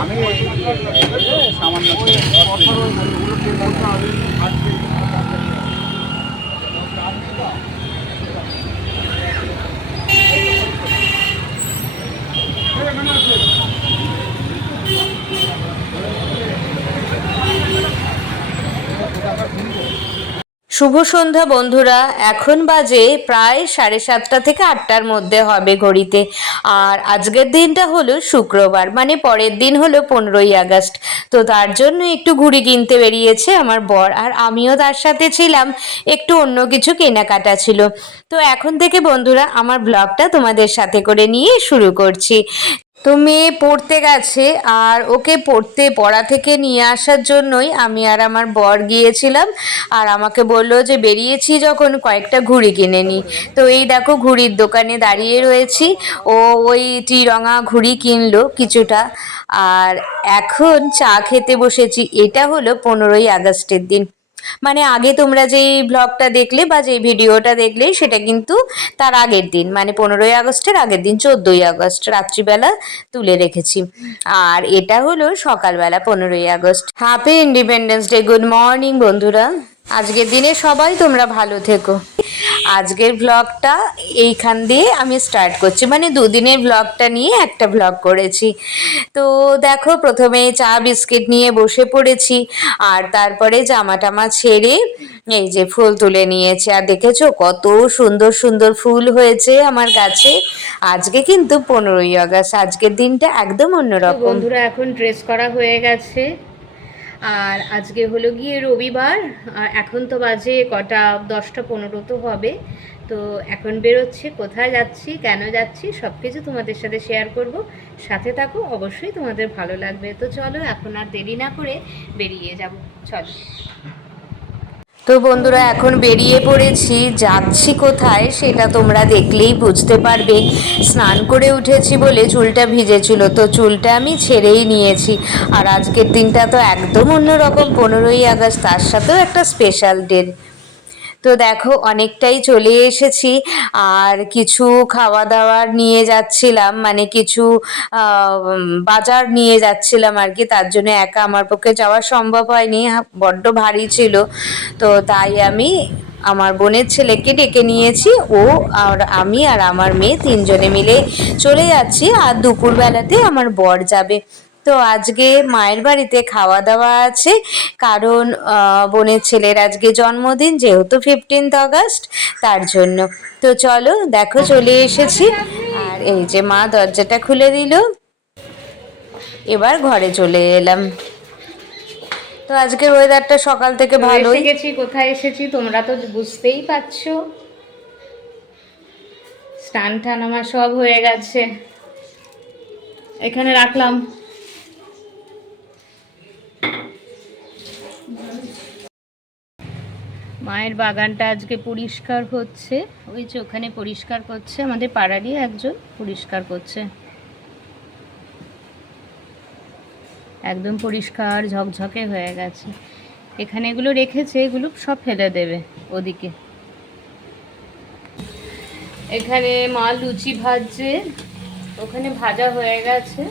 আমি সামান্য শুভ সন্ধ্যা বন্ধুরা। এখন বাজে প্রায় 7:30 থেকে 8টার মধ্যে হবে ঘড়িতে। আর আজকের দিনটা হলো শুক্রবার, মানে পরের দিন হলো 15ই আগস্ট। তো তার জন্য একটু ঘুড়ি কিনতে বেরিয়েছে আমার বর, আর আমিও তার সাথে ছিলাম। একটু অন্য কিছু কেনাকাটা ছিল। তো এখন থেকে বন্ধুরা আমার ব্লগটা তোমাদের সাথে করে নিয়ে শুরু করছি। তো মেয়ে পড়তে গেছে, আর ওকে পড়া থেকে নিয়ে আসার জন্যই আমি আর আমার বর গিয়েছিলাম। আর আমাকে বললো যে বেরিয়েছি যখন কয়েকটা ঘুড়ি কিনে নিই। তো এই দেখো ঘুড়ির দোকানে দাঁড়িয়ে রয়েছি। ও ওই রঙা ঘুড়ি কিনলো কিছুটা। আর এখন চা খেতে বসেছি। এটা হলো 15ই আগস্টের দিন, মানে আগে তোমরা যেই ব্লগটা দেখলে বা যেই ভিডিওটা দেখলে সেটা কিন্তু তার আগের দিন, মানে 15ই আগস্টের আগের দিন 14ই আগস্ট রাত্রিবেলা তুলে রেখেছি। আর এটা হলো সকালবেলা 15ই August. Happy independence day. Good morning বন্ধুরা। আজকের দিনে সবাই তোমরা ভালো থেকো। আজকের ব্লগটা এইখান দিয়ে আমি স্টার্ট করছি, মানে দুদিনের ব্লগটা নিয়ে একটা ব্লগ করেছি। তো দেখো প্রথমে চা বিস্কিট নিয়ে বসে পড়েছি, আর তারপরে জামা টামা ছেড়ে এই যে ফুল তুলে নিয়েছি। আর দেখেছো কত সুন্দর সুন্দর ফুল হয়েছে আমার গাছে। আজকে কিন্তু 15ই আগস্ট, আজকের দিনটা একদম অন্যরকম। বন্ধুরা এখন ড্রেস করা হয়ে গেছে, আর আজকে হলো গিয়ে রবিবার। আর এখন তো বাজে কটা, 10টা 15 তো হবে। তো এখন বেরোচ্ছি, কোথায় যাচ্ছি, কেন যাচ্ছি, সব কিছু তোমাদের সাথে শেয়ার করব। সাথে থাকো, অবশ্যই তোমাদের ভালো লাগবে। তো চলো এখন আর দেরি না করে বেরিয়ে যাব, চলো। তো বন্ধুরা এখন বেরিয়ে পড়েছি, যাচ্ছি কোথায় সেটা তোমরা দেখলেই বুঝতে পারবে। স্নান করে উঠেছি বলে চুলটা ভিজেছিল, তো চুলটা আমি ছেড়েই নিয়েছি। আর আজকের দিনটা তো একদম অন্যরকম, 15ই আগস্ট, তার সাথেও একটা স্পেশাল ডে। তো দেখো অনেকটাই চলে এসেছি। আর কিছু খাওয়া দাওয়ার নিয়ে যাচ্ছিলাম, মানে কিছু বাজার নিয়ে যাচ্ছিলাম আর কি। তার জন্য একা আমার পক্ষে যাওয়া সম্ভব হয়নি, বড্ড ভারী ছিল। তো তাই আমি আমার বোনের ছেলেকে ডেকে নিয়েছি। ও আর আমি আর আমার মেয়ে তিনজনে মিলে চলে যাচ্ছি। আর দুপুরবেলাতে আমার বর যাবে। তো আজকে মায়ের বাড়িতে খাওয়া দাওয়া আছে, কারণ বোনের ছেলের আজকে জন্মদিন, যেহেতু 15th আগস্ট, তার জন্য। তো চলো দেখো চলে এসেছি। আর এই যে মা দরজাটা খুলে দিল, এবার ঘরে চলে এলাম। তো আজকের ওয়েদারটা সকাল থেকে ভালোই। এসে গেছি, কোথায় এসেছি তোমরা তো বুঝতেই পারছো। স্নান টান আমার সব হয়ে গেছে, এখানে রাখলাম। মায়ের বাগানটা আজকে পরিষ্কার হচ্ছে, ওই যে ওখানে পরিষ্কার করছে, আমাদের পাড়ারই একজন পরিষ্কার করছে। একদম পরিষ্কার ঝকঝকে হয়ে গেছে। এখানে এগুলো রেখেছে, এগুলো সব ফেলে দেবে ওদিকে। এখানে মা লুচি ভাজছে, ওখানে ভাজা হয়ে গেছে,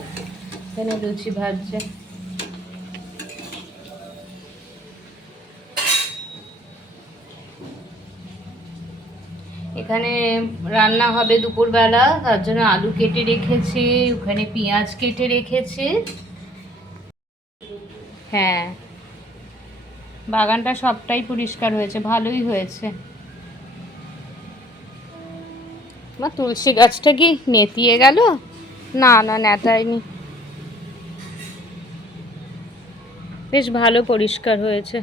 এখানে লুচি ভাজছে। এখানে রান্না হবে দুপুরবেলা, তার জন্য আলু কেটে রেখেছে, ওখানে পেঁয়াজ কেটে রেখেছে। হ্যাঁ, বাগানটা সবটাই পরিষ্কার হয়েছে, ভালোই হয়েছে। আমার তুলসী গাছটা কি নেতিয়ে গেল? না না, নেতায়নি, বেশ ভালো পরিষ্কার হয়েছে।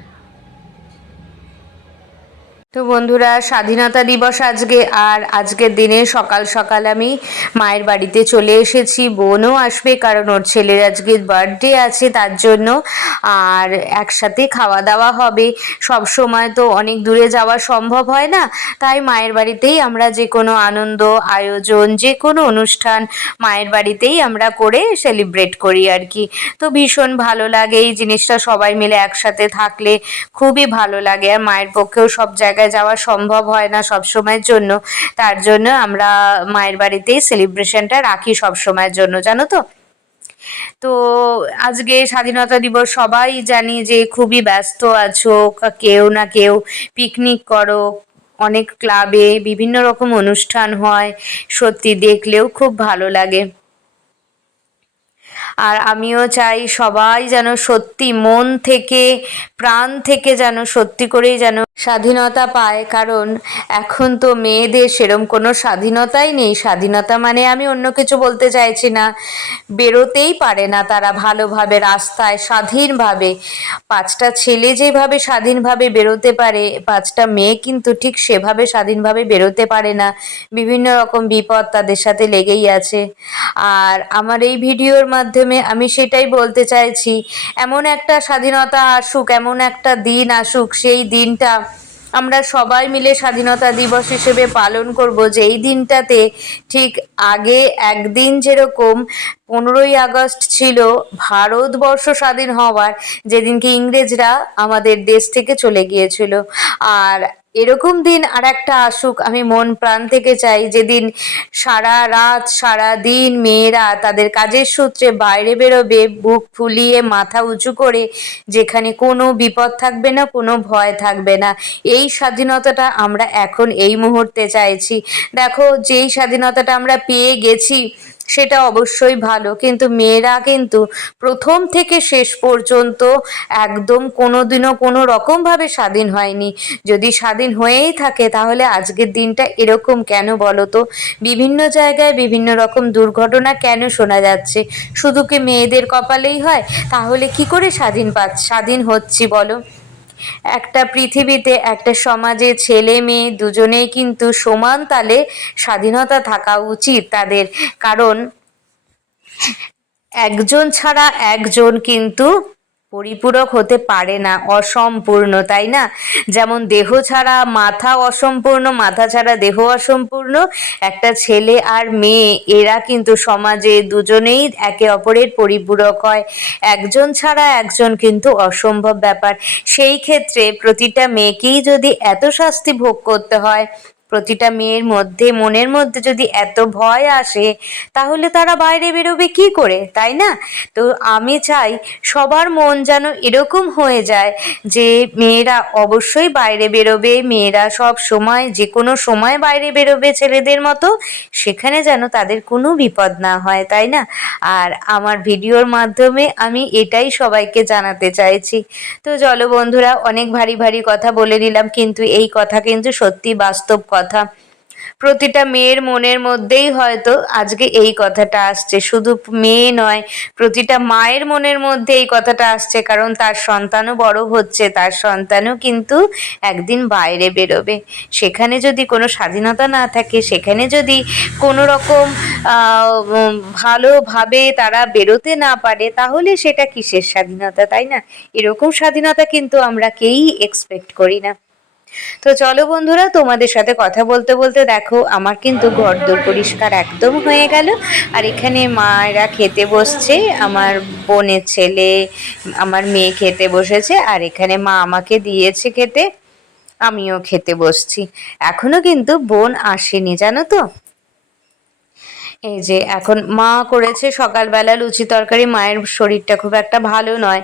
তো বন্ধুরা স্বাধীনতা দিবস আজকে, আর আজকের দিনে সকাল সকাল আমি মায়ের বাড়িতে চলে এসেছি। বোনও আসবে, কারণ ওর ছেলের আজকে বার্থডে আছে, তার জন্য। আর একসাথে খাওয়া দাওয়া হবে। সব সময় তো অনেক দূরে যাওয়া সম্ভব হয় না, তাই মায়ের বাড়িতেই আমরা যে কোনো আনন্দ আয়োজন, যে কোনো অনুষ্ঠান মায়ের বাড়িতেই আমরা করে সেলিব্রেট করি আর কি। তো ভীষণ ভালো লাগে এই জিনিসটা, সবাই মিলে একসাথে থাকলে খুবই ভালো লাগে। আর মায়ের পক্ষেও সব জায়গায় যাওয়া সম্ভব হয় না সব সময়ের জন্য, তার জন্য আমরা মায়ের বাড়িতেই সেলিব্রেশনটা রাখি সব সময়ের জন্য, জানো তো। তো আজকে স্বাধীনতা দিবস, সবাই জানি যে খুবই ব্যস্ত আছো, কেউ না কেউ পিকনিক করো, অনেক ক্লাবে বিভিন্ন রকম অনুষ্ঠান হয়, সত্যি দেখলেও খুব ভালো লাগে। আর আমিও চাই সবাই যেন সত্যি মন থেকে, প্রাণ থেকে যেন সত্যি করেই যেন স্বাধীনতা পায়। কারণ এখন তো মেয়েদের সেরম কোনো স্বাধীনতাই নেই। স্বাধীনতা মানে আমি অন্য কিছু বলতে চাইছি না, বেরোতেই পারে না তারা ভালোভাবে রাস্তায় স্বাধীনভাবে। 5টা ছেলে যেভাবে স্বাধীনভাবে বেরোতে পারে, 5টা মেয়ে কিন্তু ঠিক সেভাবে স্বাধীনভাবে বেরোতে পারে না। বিভিন্ন রকম বিপদ তাদের সাথে লেগেই আছে। আর আমার এই ভিডিওর মাধ্যমে আমি সেটাই বলতে চাইছি, এমন একটা স্বাধীনতা আসুক, এমন একটা দিন আসুক, সেই দিনটা আমরা সবাই মিলে স্বাধীনতা দিবস হিসেবে পালন করব। যে এই দিনটাতে ঠিক আগে একদিন যেরকম 15ই আগস্ট ছিল ভারতবর্ষ স্বাধীন হওয়ার, যেদিনকে ইংরেজরা আমাদের দেশ থেকে চলে গিয়েছিল, আর এরকম দিন আর একটা আসুক আমি মন প্রাণ থেকে চাই, যেদিন সারা রাত সারা দিন মেয়েরা তাদের কাজের সূত্রে বাইরে বেরোবে বুক ফুলিয়ে মাথা উঁচু করে, যেখানে কোনো বিপদ থাকবে না, কোনো ভয় থাকবে না। এই স্বাধীনতাটা আমরা এখন এই মুহূর্তে চাইছি। দেখো, যেই স্বাধীনতাটা আমরা পেয়ে গেছি সেটা অবশ্যই ভালো, কিন্তু মেয়েরা কিন্তু প্রথম থেকে শেষ পর্যন্ত একদম কোনোদিনও কোনো রকমভাবে স্বাধীন হয়নি। যদি স্বাধীন হয়েই থাকে তাহলে আজকের দিনটা এরকম কেন বলো তো? বিভিন্ন জায়গায় বিভিন্ন রকম দুর্ঘটনা কেন শোনা যাচ্ছে? শুধু কি মেয়েদের কপালেই হয়? তাহলে কি করে স্বাধীন হচ্ছি বলো? একটা পৃথিবীতে, একটা সমাজে ছেলে মেয়ে দুজনেই কিন্তু সমান তালে স্বাধীনতা থাকা উচিত তাদের। কারণ একজন ছাড়া একজন কিন্তু পরিপূরক হতে পারে না, অসম্পূর্ণ, তাই না? যেমন দেহ ছাড়া মাথা অসম্পূর্ণ, মাথা ছাড়া দেহ অসম্পূর্ণ, একটা ছেলে আর মেয়ে এরা কিন্তু সমাজে দুজনেই একে অপরের পরিপূরক হয়। একজন ছাড়া একজন কিন্তু অসম্ভব ব্যাপার। সেই ক্ষেত্রে প্রতিটা মেয়েকেই যদি এত শাস্তি ভোগ করতে হয়, প্রতিটা মেয়ের মধ্যে মনের মধ্যে যদি এত ভয় আসে, তাহলে তারা বাইরে বেরোবে কি করে, তাই না? তো আমি চাই সবার মন যেন এরকম হয়ে যায় যে মেয়েরা অবশ্যই বাইরে বেরোবে, মেয়েরা সব সময় যে কোনো সময় বাইরে বেরোবে ছেলেদের মতো, সেখানে যেন তাদের কোনো বিপদ না হয়, তাই না? আর আমার ভিডিওর মাধ্যমে আমি এটাই সবাইকে জানাতে চাইছি। তো চলো বন্ধুরা, অনেক ভারী ভারী কথা বলে নিলাম, কিন্তু এই কথা কিন্তু সত্যি বাস্তব কথা। প্রতিটা মেয়ের মনের মধ্যেই হয়তো আজকে এই কথাটা আসছে, শুধু মেয়ে নয়, প্রতিটা মায়ের মনের মধ্যে এই কথাটা আসছে, কারণ তার সন্তানও বড় হচ্ছে, তার সন্তানও কিন্তু একদিন বাইরে বেরোবে। সেখানে যদি কোনো স্বাধীনতা না থাকে, সেখানে যদি কোনো রকম ভালোভাবে তারা বেরোতে না পারে, তাহলে সেটা কিসের স্বাধীনতা, তাই না? এরকম স্বাধীনতা কিন্তু আমরা কেউই এক্সপেক্ট করি না। তো চলো বন্ধুরা, তোমাদের সাথে কথা বলতে বলতে দেখো আমার কিন্তু ঘরদোর পরিষ্কার একদম হয়ে গেল। আর এখানে মায়েরা খেতে বসছে, আমার বোনের ছেলে, আমার মেয়ে খেতে বসেছে, আর এখানে মা আমাকে দিয়েছে খেতে, আমিও খেতে বসছি। এখনো কিন্তু বোন আসেনি, জানো তো। এই যে এখন মা করেছে সকালবেলা লুচি তরকারি, মায়ের শরীরটা খুব একটা ভালো নয়।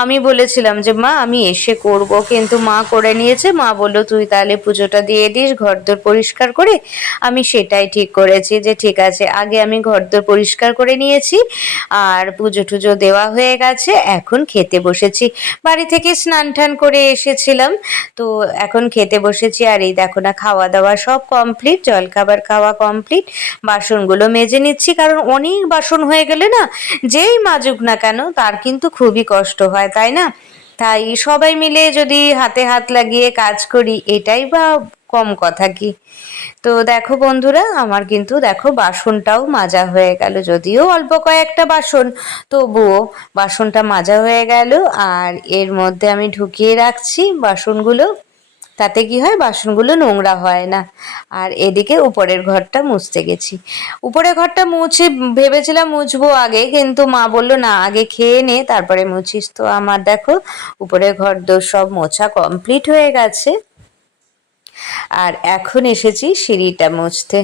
আমি বলেছিলাম যে মা আমি এসে করব, কিন্তু মা করে নিয়েছে। মা বলল তুই তাহলে পুজোটা দিয়ে দিস ঘরদোর পরিষ্কার করে। আমি সেটাই ঠিক করেছি যে ঠিক আছে, আগে আমি ঘরদোর পরিষ্কার করে নিয়েছি, আর পুজো টুজো দেওয়া হয়ে গেছে, এখন খেতে বসেছি। বাড়ি থেকে স্নান টান করে এসেছিলাম, তো এখন খেতে বসেছি। আর এই দেখো না, খাওয়া দাওয়া সব কমপ্লিট, জলখাবার খাওয়া কমপ্লিট, বাসনগুলো মেজে নিচ্ছি। কারণ অনেক বাসন হয়ে গেলে না, যেই মাজুক না কেন তার কিন্তু খুবই কষ্ট হয়, তাই না? তাই সবাই মিলে যদি হাতে হাত লাগিয়ে কাজ করি, এটাই বা কম কথা কি? তো দেখো বন্ধুরা, আমার কিন্তু দেখো বাসনটাও মাজা হয়ে গেল, যদিও অল্প কয়েকটা বাসন, তবুও বাসনটা মাজা হয়ে গেল। আর এর মধ্যে আমি ঢুকিয়ে রাখছি বাসনগুলো, তাতে কি হয় বাসনগুলো নোংরা হয় না। আর এদিকে উপরের ঘরটা মুছতে গেছি। উপরের ঘরটা মুছে ভেবেছিলাম মুছবো আগে, কিন্তু মা বললো না, আগে খেয়ে নে তারপরে মুছিস। তো আমার দেখো উপরের ঘর দোর সব মোছা কমপ্লিট হয়ে গেছে, আর এখন এসেছি সিঁড়িটা মুছতে।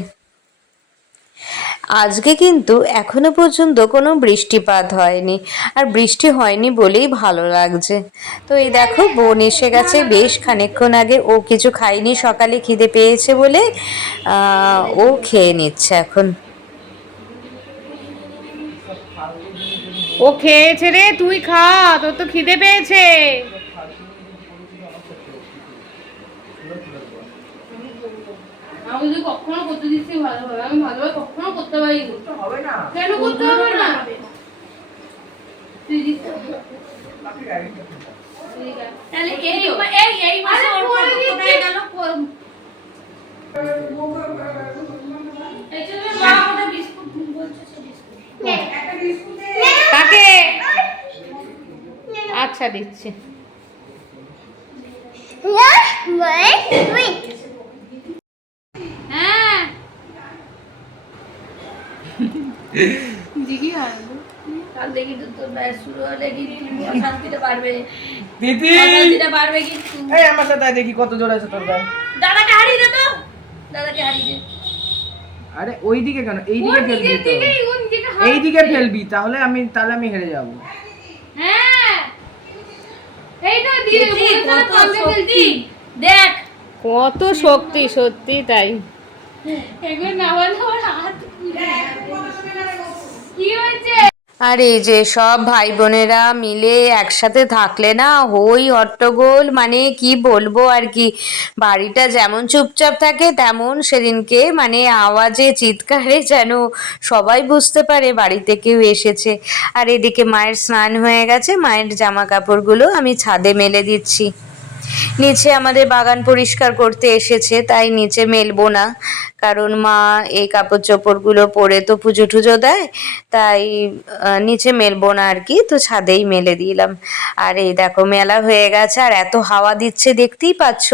আজকে কিন্তু এখনো পর্যন্ত কোনো বৃষ্টিপাত হয়নি, আর বৃষ্টি হয়নি বলেই ভালো লাগছে। তো এই দেখো বোন এসে গেছে বেশ খানিকক্ষণ আগে, ও কিছু খায়নি সকালে, খিদে পেয়েছে বলে ও খেয়ে নিচ্ছে এখন। ও খেয়েছে রে, তুই খা, তোর তো খিদে পেয়েছে। আমি যদি কখনো করতে দিচ্ছি ভালোভাবে, আমি ভালোভাবে কখনো করতে পারি না। কেন করতে হবে না? তাহলে এই মাসে ওর কোথায় গেল? কাকে? আচ্ছা দিচ্ছি। হ্যাঁ দিদি কাল দেখি তো তোর ব্যাস শুরু হলে কিন্তু শান্তিতে পারবে দিদি শান্তিতে পারবে কিন্তু। এই আমার সাথে দেখি কত জোর আছে তোর গায়ে। দাদাকে হারিয়ে দে তো, দাদাকে হারিয়ে দে। আরে ওইদিকে কেন, এইদিকে ফেলবি তো, এইদিকে ফেলবি, তাহলে আমি হেরে যাব। হ্যাঁ এইটা দিয়ে কত শক্তি দেখ, কত শক্তি, সত্যি তাই। একবার না বলে ওর হাত কি হয়েছে। আর এই যে সব ভাই বোনেরা মিলে একসাথে থাকলে না হই হট্টগোল, মানে কি বলবো আর কি। বাড়িটা যেমন চুপচাপ থাকে তেমন সেদিনকে মানে আওয়াজে চিৎকারে যেন সবাই বুঝতে পারে বাড়িতে কেউ এসেছে। আর এদিকে মায়ের স্নান হয়ে গেছে, মায়ের জামা কাপড়গুলো আমি ছাদে মেলে দিচ্ছি। নিচে আমাদের বাগান পরিষ্কার করতে এসেছে, তাই নিচে মেলবো না, কারণ মা এই কাপড় চোপড়গুলো পরে তো পুজো টুজো দেয়, তাই নিচে মেলবো না আর কি, তো ছাদেই মেলে দিলাম। আর এই দেখো মেলা হয়ে গেছে, আর এত হাওয়া দিচ্ছে দেখতেই পাচ্ছ,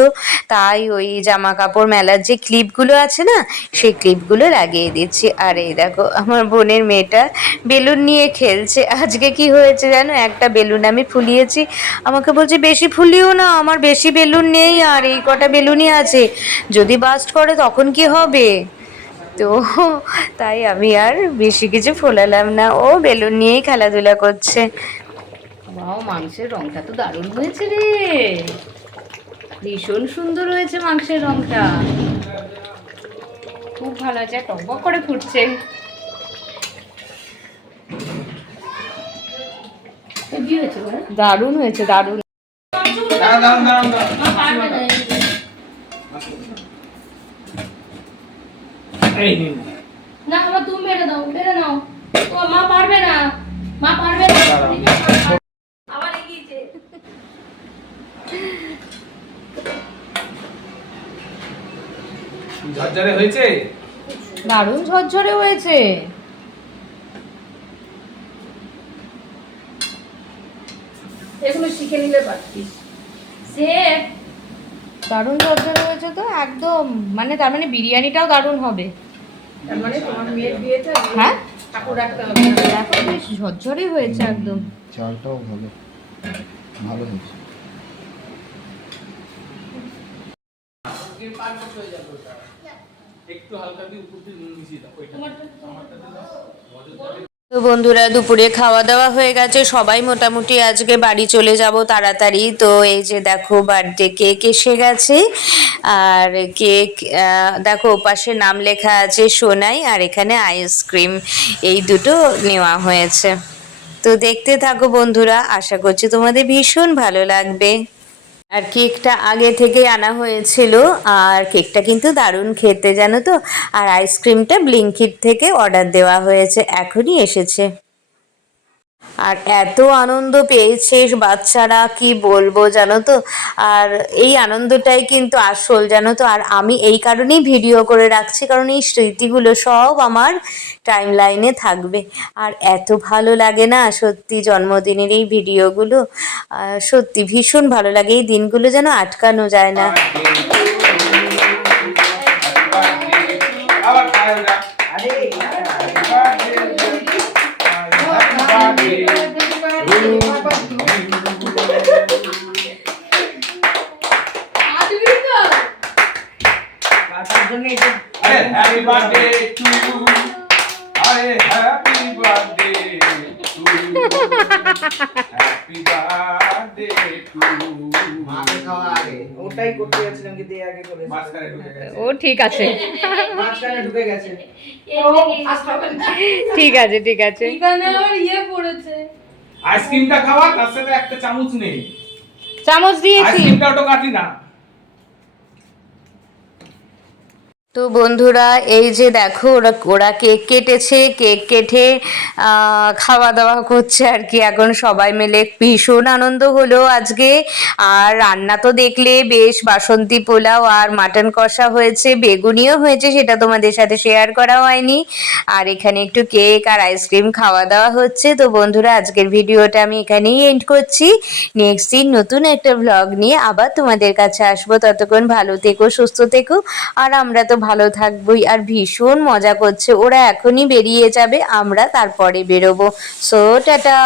তাই ওই জামা কাপড় মেলার যে ক্লিপগুলো আছে না, সেই ক্লিপগুলো লাগিয়ে দিচ্ছি। আর এই দেখো আমার বোনের মেয়েটা বেলুন নিয়ে খেলছে। আজকে কি হয়েছে জানো, একটা বেলুন আমি ফুলিয়েছি, আমাকে বলছে বেশি ফুলিও না, আমার বেশি বেলুন নেই, আর এই কটা বেলুনই আছে, যদি বাস্ট করে তখন কি হবে। তো তাই আমি আর বেশি কিছু ফোলালাম না, ও বেলুন নিয়েই খেলাধুলা করছে। বাহ, মাংসের রংটা তো দারুণ হয়েছে রে, ভীষণ সুন্দর হয়েছে মাংসের রংটা, খুব ভালো আছে, টকবক করে ফুটছে। দারুণ হয়েছে, দারুণ। না বাবা, তুমি মেরে দাও, মেরে নাও। ও মা পারবে না, মা পারবে না। আবার এগিয়েছে। ঝরঝরে হয়েছে, দারুণ ঝরঝরে হয়েছে। এগুলো শিখে নিলে পারতিস। সে দারুণ ঝরঝরে হয়েছে তো একদম, মানে তার মানে বিরিয়ানিটাও দারুণ হবে। তার মানে তোমার মেয়ের বিয়েটা হ্যাঁ ঠাকুর রাখতে হবে। দেখো বেশ ঝরঝরে হয়েছে একদম। চালটাও ভালো ভালো হয়েছে। একটু হালকা দিয়ে উপর দিয়ে নুন মিশিয়ে দাও, ওইটা আমারটা দাও। তো বন্ধুরা দুপুরে খাওয়া দাওয়া হয়ে গেছে, সবাই মোটামুটি আজকে বাড়ি চলে যাব তাড়াতাড়ি। তো এই যে দেখো বার্থডে কেক এসে গেছে, আর কেক দেখো ওপাশে নাম লেখা আছে সোনাই, আর এখানে আইসক্রিম, এই দুটো নেওয়া হয়েছে। তো দেখতে থাকো বন্ধুরা, আশা করছি তোমাদের ভীষণ ভালো লাগবে। আর কেকটা আগে থেকে আনা হয়েছিল, আর কেকটা কিন্তু দারুণ খেতে জানো তো। আর আইসক্রিমটা ব্লিঙ্কিট থেকে অর্ডার দেওয়া হয়েছে, এখনই এসেছে। আর এত আনন্দ পেয়েছে বাচ্চারা কি বলবো জানো তো। আর এই আনন্দটাই কিন্তু আসল জানো তো। আর আমি এই কারণেই ভিডিও করে রাখছি, কারণ এই স্মৃতিগুলো সব আমার টাইম লাইনে থাকবে। আর এত ভালো লাগে না সত্যি জন্মদিনের এই ভিডিওগুলো, সত্যি ভীষণ ভালো লাগে, এই দিনগুলো যেন আটকানো যায় না। Happy birthday to you. Happy birthday to মাকে খাওয়া আগে। ওটাই করতে যাচ্ছিলাম কিন্তু এই আগে চলে এসেছে। মাঝখানে ঢুকে গেছে। ও ঠিক আছে, মাঝখানে ঢুকে গেছে। ঠিক আছে, ঠিক আছে। এখানে আবার ইয়ে পড়েছে। আইসক্রিমটা খাওয়া, তার সাথে একটা চামচ নেই। চামচ দিয়েছি। আইসক্রিমটা ওটা কাটি না। তো বন্ধুরা এই যে দেখো ওরা কেক কেটেছে, কেক কেটে খাওয়া দাওয়া করছে আর কি এখন সবাই মিলে। ভীষণ আনন্দ হলো আজকে। আর রান্না তো দেখলে বেশ, বাসন্তী পোলাও আর মাটন কষা হয়েছে, বেগুনিও হয়েছে, সেটা তোমাদের সাথে শেয়ার করা হয়নি। আর এখানে একটু কেক আর আইসক্রিম খাওয়া দাওয়া হচ্ছে। তো বন্ধুরা আজকের ভিডিওটা আমি এখানেই এন্ড করছি। নেক্সট দিন নতুন একটা ভ্লগ নিয়ে আবার তোমাদের কাছে আসবো। ততক্ষণ ভালো থেকো, সুস্থ থেকো। আর আমরা তো ভালো থাকবোই। আর ভীষণ মজা করছে ওরা, এখনই বেরিয়ে যাবে, আমরা তারপরে বেরোবো। So tata.